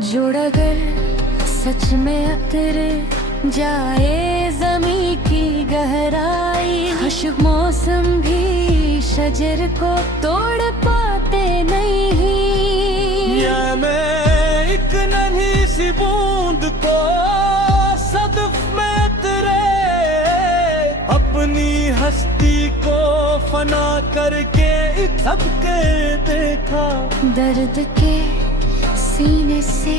जोड़ अगर सच में उतरे जाए जमी की गहराई, खुशक मौसम भी शजर को तोड़ पाते नहीं। या मैं एक नन्ही सी बूंद को सदफ में उतरे, अपनी हस्ती को फना करके सबके देखा। दर्द के सीने से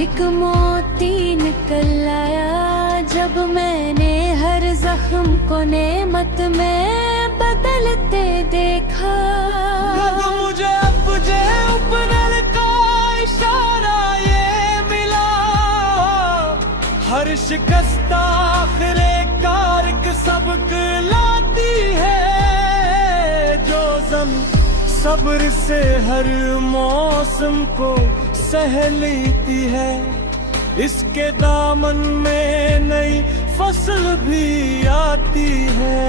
एक मोती निकल आया, जब मैंने हर जख्म को नेमत में बदलते देखा। मुझे अपने ऊपर का इशारा ये मिला, हर शिकस्त आखिरे कारक सबक लाती है। जो सब्र से हर मौसम को सह लेती है, इसके दामन में नई फसल भी आती है।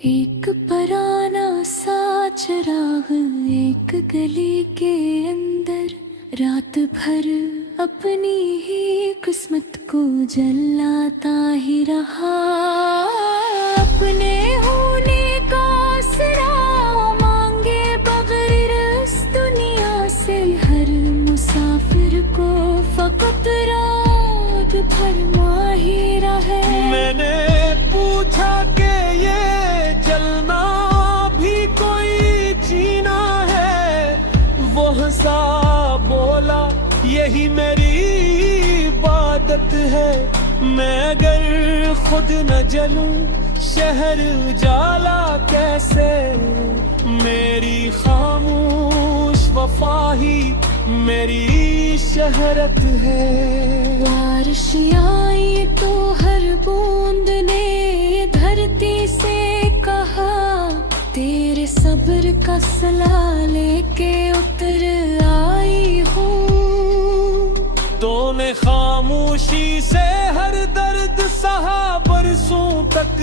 एक पुराना सा चिराग एक गली के अंदर रात भर अपनी ही किस्मत को जलाता ही रहा। अपने होने का आसरा मांगे बगैर इस दुनिया से हर मुसाफिर को फकत रात फरमा ही रहे। मैंने पूछा कि ये जलना भी कोई जीना है, वो हंसा बोला यही मेरी इबादत है। मैं अगर खुद न जलूं शहर उजाला कैसे, मेरी खामोश वफा ही मेरी शहरत है। बारिश आई तो हर बूंद ने धरती से कहा, तेरे सब्र का सला लेके उतर आई हूँ। तूने खामोशी से हर दर्द सहा बरसों तक,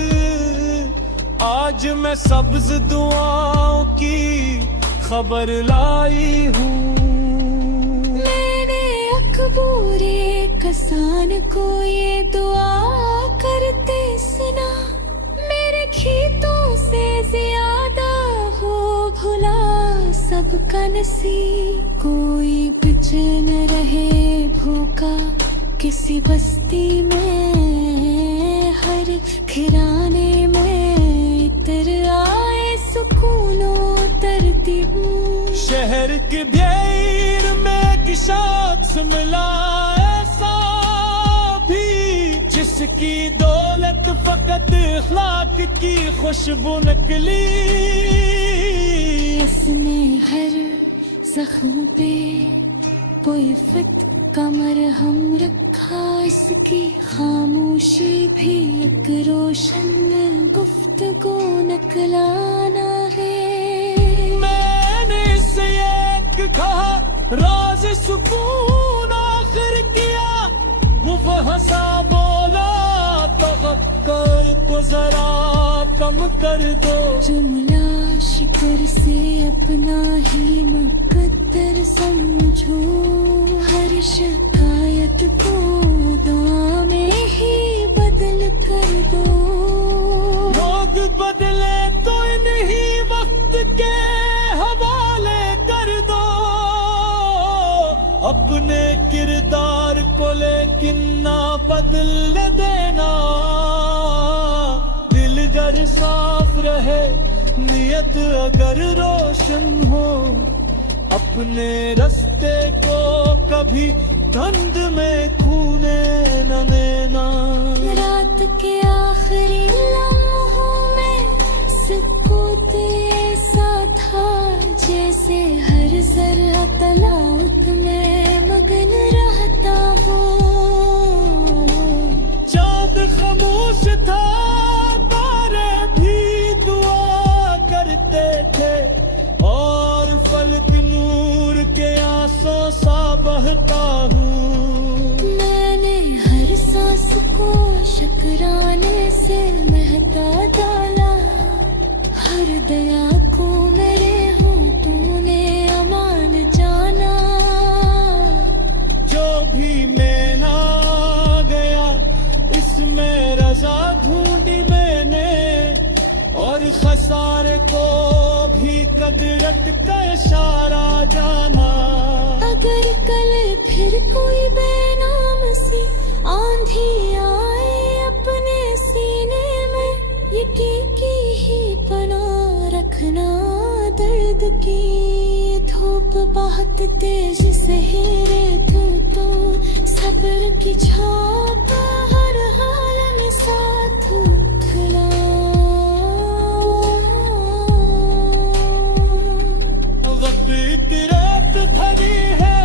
आज मैं सब्ज दुआओं की खबर लाई हूँ। मैंने अकबूरे कसान को ये दुआ करते सुना, मेरे खेतों से ज्यादा हो भुला सबका नसीब। कोई बिछ न रहे भूखा किसी बस्ती में, हर खिराने में इतर आए सुकूनो तरतीब। शहर की भीड़ में की शख्स मिला ऐसा भी, जिसकी दौलत फकत अखलाक की खुशबू निकली। उसने हर जख्म पे पुइफत कमर हम रखा, इसकी खामोशी भी एक रोशन गुफ्तगू नकलाना है। मैंने इससे एक कहा राज सुकून आखिर किया, वो हंसा बोला तवक्कुल को जरा कम कर दो। जुमला शिकर से अपना ही मुकद्दर समझो, हर शिकायत को दुआ में ही बदल कर दो। लोग बदले तो इन्हीं वक्त के हवाले कर दो, अपने किरदार को लेकिन ना बदल देना। दिल अगर साफ रहे नियत अगर रोशन हो, अपने रास्ते को कभी धुंध में खूने न देना। रात के आखिरी लम्हों में सुकूत ऐसा था, जैसे हर जरा तलाउत में मगन रहता हो। चाँद खामोश था, तारे भी दुआ करते थे, और फलक नूर के आंसू सा बहता हूँ। मैंने हर सांस एहसास को शुक्राने से महका डाला। हर दया को मेरे हो तूने अमान जाना। जो भी मैं ना गया इसमें रजा ढूंढी मैंने, और खसारे को भी कदरत का इशारा जाना। अगर कल फिर कोई बेनाम सी आंधी आए अपने सीने में, यकीन की ही पनाह रखना। दर्द की धूप बहुत तेज सहेरे तो सब्र की छाप हर हाल में साथ खिला। वक्त रात भरी है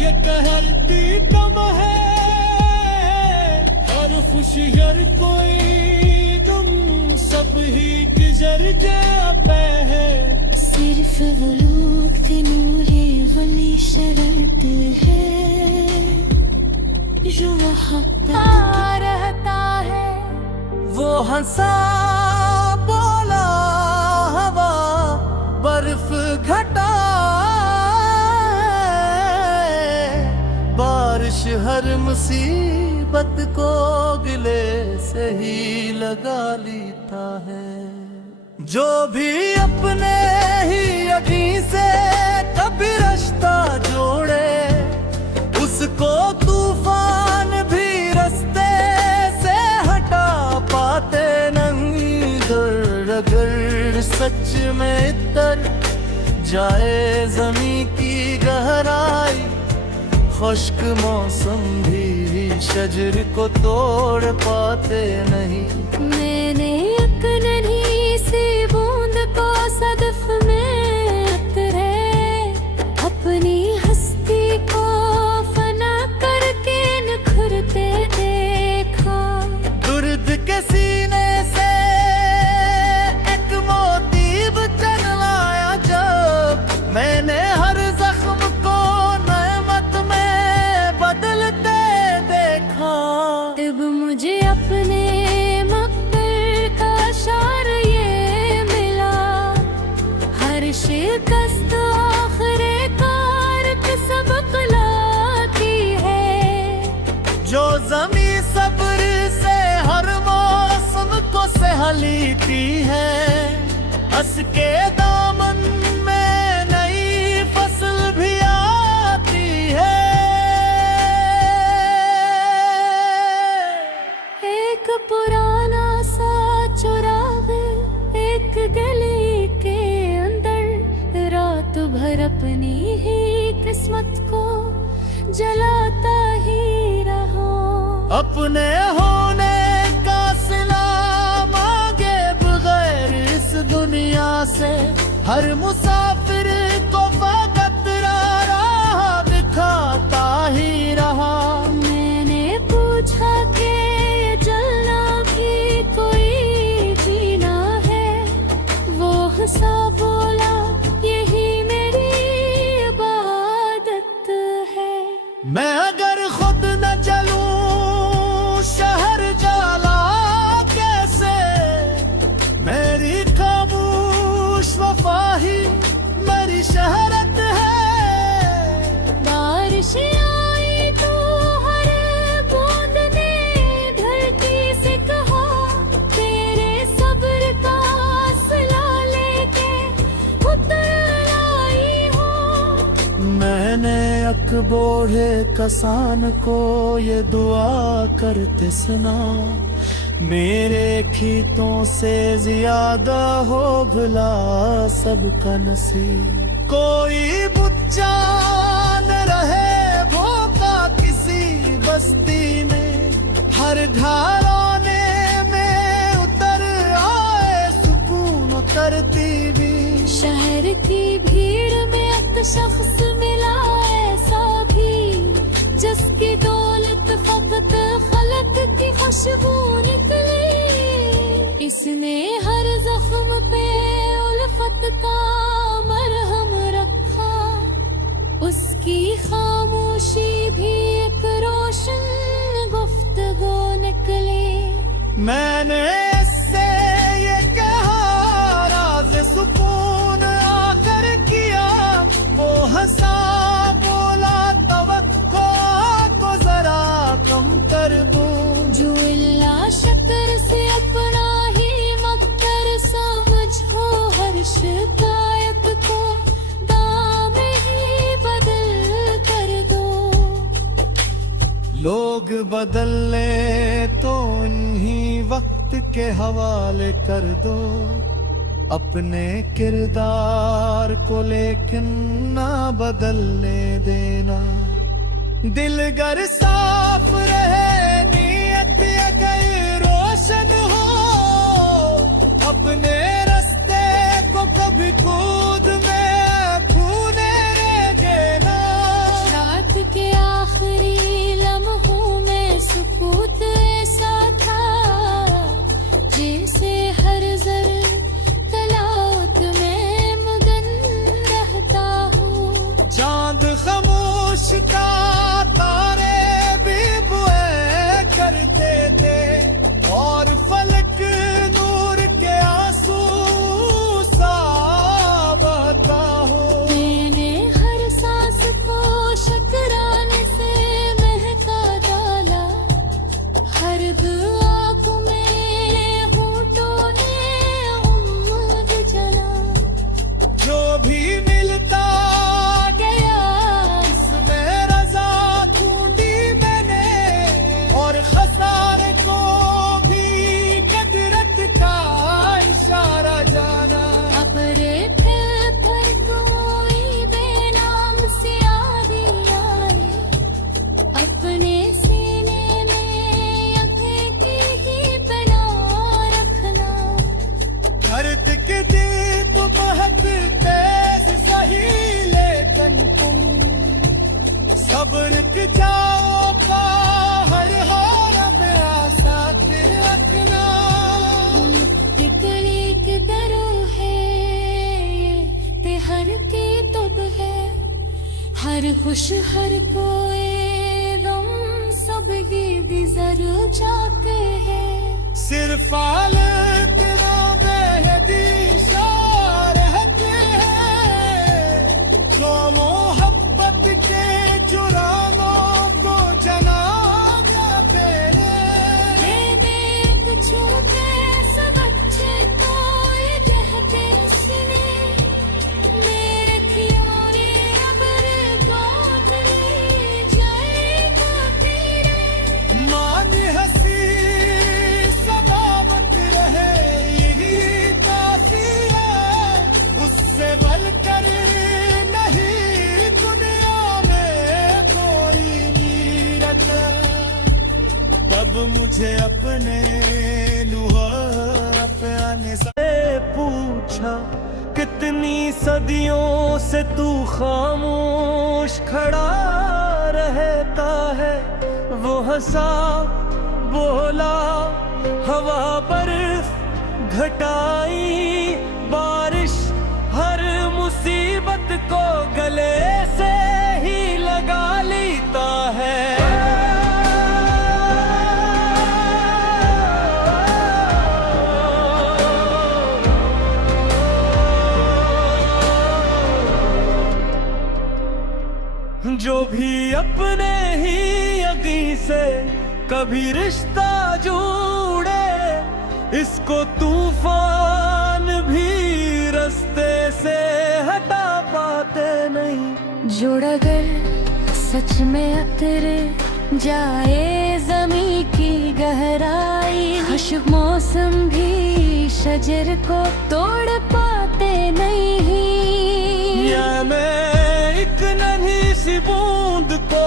ये कहरती दम है, और खुशियर कोई तुम सब ही गुजर जाते हैं। सिर्फ वो लोग थे नूरे वली शरत है, जो मोहब्बत रहता है। वो हंसा बोला हवा बर्फ घटा, बारिश हर मुसीबत को गिले से ही लगा लेता है। जो भी अपने ही अभी से कभी रिश्ता जोड़े, उसको तूफान भी रास्ते से हटा पाते नहीं। अगर सच में इतर जाए जमी की गहराई, खुश्क मौसम भी शजर को तोड़ पाते नहीं। मैंने एक नन्ही सी बूंद को सदफ में उतरे, अपनी हस्ती को फना करके निखरते देखा। दुर्द के सीने से एक मोतीब चलाया जब, मैंने हर जख्म को नेमत में बदलते देखा। तब मुझे अपने मकबर का शार ये मिला, हर शिकस्त आखिरे कार के सबक लाती है। जो जमी सब्र से हर मौसम को सहलीती है, हंस के दामन में नई फसल भी आती है। एक पुराना सा चुराग एक गली के अंदर, रात भर अपनी ही किस्मत को जलाता ही रहा। अपने होने का सिला मांगे बगैर इस दुनिया से, हर मुसाफिर को फकत राह दिखाता ही रहा। मैंने पूछा कि ये जलना भी कोई जीना है, वो हंसा बोला यही मेरी इबादत है। मैं अगर खुद न जलूं शहर जाला कैसे, मेरी खामोश वफा ही मेरी शहरत है। बारिश आई तो हर बूंद ने धरती से कहा, तेरे सब्र का सिला लेके उतर आई हूँ। मैंने अकबोढ़े कसान को ये दुआ करते सुना, मेरे खीतों से ज्यादा हो भला सबका नसीब। कोई बुच्चा न रहे भूखा किसी बस्ती में, हर घराने में उतर आए सुकून तरतीबी। शहर की भीड़ में एक शख्स मिला ऐसा भी, जिसकी दौलत फकत खलक की खुशबू निकली। इसने हर जख्म पे उल्फत का मरहम रखा, उसकी खामोशी भी एक रोशन गुफ्तगू वो निकले। मैंने इससे ये कहा राज सुकून आकर किया, वो हंसा बोला तवक्को को जरा कम कर दो। जो इल्ला शक्र से अपना ही मक्कर समझो, हर शिकायत को दाम ही बदल कर दो। लोग बदले तो इन्हीं वक्त के हवाले कर दो, अपने किरदार को लेकिन ना बदलने देना। दिल गर साफ रहे नीयत अगर रोशन हो, अपने रास्ते को कभी खुद में खूने देना। रात के आखिरी लम्हों में सुकूत ऐसा था, जैसे हर जर तलावत में मगन रहता हूँ। चांद खामोश था, तारे भी बुए करते थे, और फलक नूर के आंसू सा बहता हो। मैंने हर सांस को शुक्राने से महका डाला, हर दुआ को मेरे होठों ने उम्मीद जला। जो भी मिलता गया इसमें रजा ढूंढी मैंने, और खसारे को भी कदरत का इशारा जाना। अपने फिर पर कोई बेनाम से आदि आए, अपने सीने में यकीन की बना रखना। दर्द के दिन तो बहुत तेज सही, लेकिन तुम सब्र के जाओ बाहर हो मेरा साथ रखना। तकलीफ दरो है ते हर की तुद है, हर खुश हर कोई गम सब ही गुजर जाते हैं। सिर्फ आल तेरा बेहदी रहते हैं, जो मोहब्बत के जुरानों को जना जाते हैं। बेद छूटे सब बच्चे तो ये कहते सुने, मेरे क्योरे अबर गोद ले जाएगा तेरे। मान हसी सदावत रहे यही काफी है, उससे बढ़कर नहीं दुनिया में कोई नीरत। तब मुझे अपने लुहा पे आने से पूछा, कितनी सदियों से तू खामोश खड़ा रहता है। वो हंसा बोला हवा बर्फ घटाई बारिश, हर मुसीबत को गले से ही लगा लेता है। जो भी अपने ही यकीन से कभी रिश्ता जोड़े, इसको तूफान भी रास्ते से हटा पाते नहीं। जोड़ अगर सच में उतरे जाए जमी की गहराई, खुशक मौसम भी शजर को तोड़ पाते नहीं। या मैं एक नन्ही सी बूंद को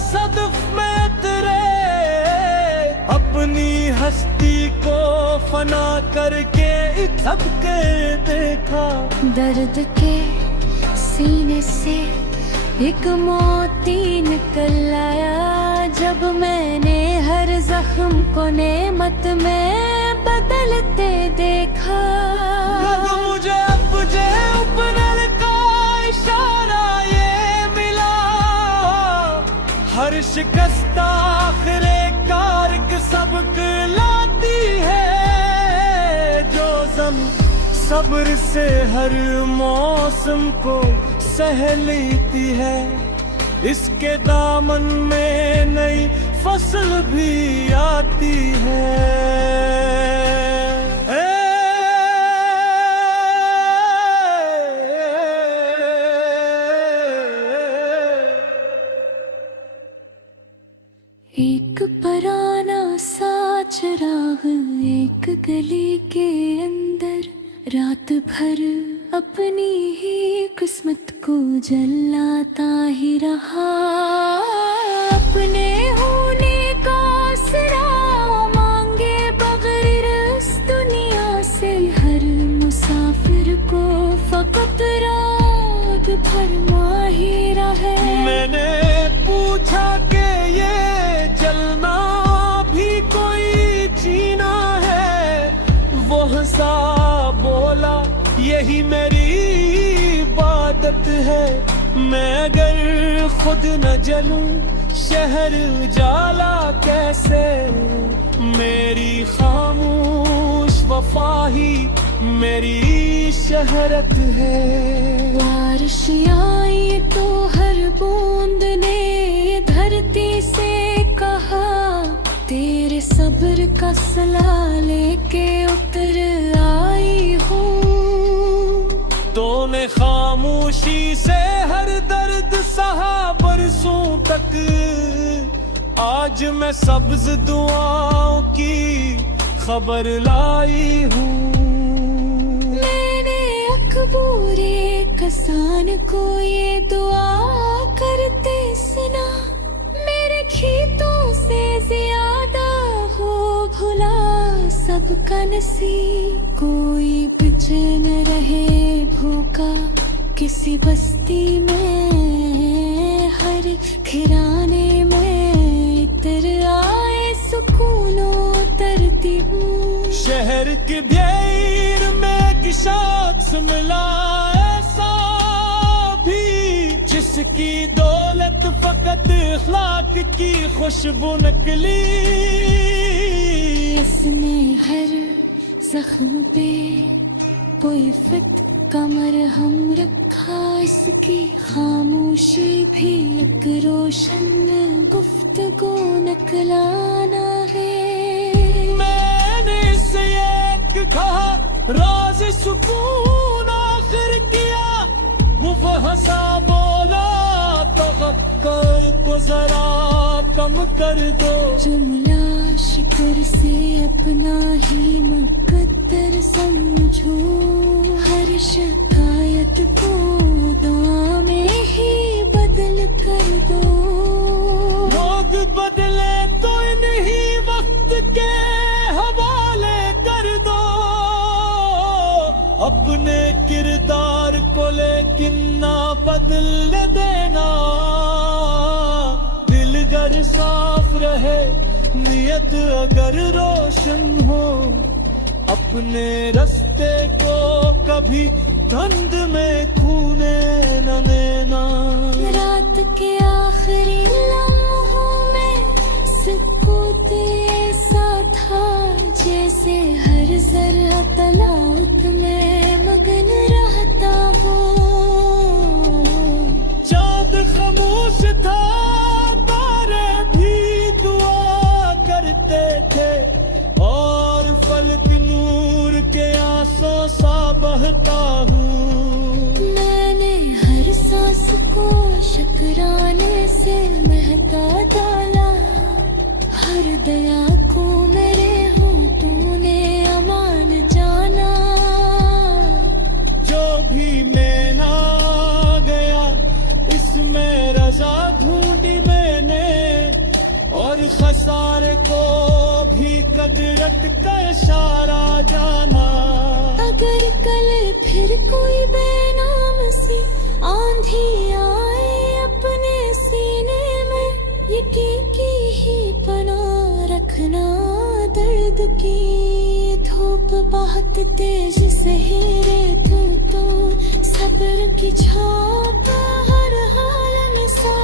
सदफ में उतरे, अपनी हस्ती को फना करके सबके देखा। दर्द के सीने से एक मोती निकल आया, जब मैंने हर जख्म को नेमत में बदलते देखा। मुझे अपने उपनल का इशारा ये मिला, हर शिकस्त आखिरे का सब्र से हर मौसम को सह लेती है, इसके दामन में नई फसल भी आती है। एक पराना सा चिराग एक गली के अंदर रात भर अपनी ही किस्मत को जलाता ही रहा। अपने होने का आसरा मांगे बगैर इस दुनिया से हर मुसाफिर को फकत रात फरमा ही रहे। मैंने पूछा कि ये जलना भी कोई जीना है, वो हंसा बोला यही मेरी इबादत है। मैं अगर खुद न जलूं शहर जाला कैसे, मेरी खामोश वफा ही मेरी शहरत है। बारिश आई तो हर बूंद ने धरती से कहा, तेरे सब्र का सला लेके उतर आई हूँ। तूने खामोशी से हर दर्द सहा बरसों तक, आज मैं सब्ज दुआओं की खबर लाई हूँ। मैंने अकबूरे कसान को ये दुआ करते सुना, मेरे खेतों से ज्यादा हो भुला सबका नसीब। कोई बिछ न रहे भूखा किसी बस्ती में, हर खिराने में इतर आए सुकूनों तरतीब। शहर की भीड़ में कि शख्स मिला ऐसा भी, जिसकी दौलत फकत अखलाक की खुशबू निकली। उसने हर जख्म पे पोईफत कमर हम रखा, इसकी खामोशी भी एक रोशन गुफ्तगू नकलाना है। मैंने इससे एक कहा राज सुकून आखिर किया, वो हंसा बोला तवक्कुल को जरा कम कर दो। जुमला शिकर से अपना ही मुकद्दर समझो, हर शिकायत को दुआ में ही बदल कर दो। लोग बदले तो इन्हीं वक्त के हवाले कर दो, अपने किरदार को लेकिन ना बदल देना। दिल गर साफ रहे नियत अगर रोशन हो, अपने रास्ते को कभी धुंध में खूने न देना। रात के आखिरी लम्हों में सुकूत ऐसा था, जैसे हर जरा तलाक में मगन रहता हो। चाँद खामोश था, तारे भी दुआ करते थे, और फलक नूर के आंसू सा बहता हूँ। मैंने हर सांस को शुक्राने से महका डाला, हर दया को मेरे होठों ने अमान जाना। जो भी मैं ना गया इसमें रजा ढूंढी मैंने, और खसारे को भी कदरत का इशारा जाना। अगर कल फिर कोई बेनाम सी आंधी आए अपने सीने में, यकीन की ही पनाह रखना। दर्द की धूप बहुत तेज सहेरे तो सब्र की छाप हर हाल में सा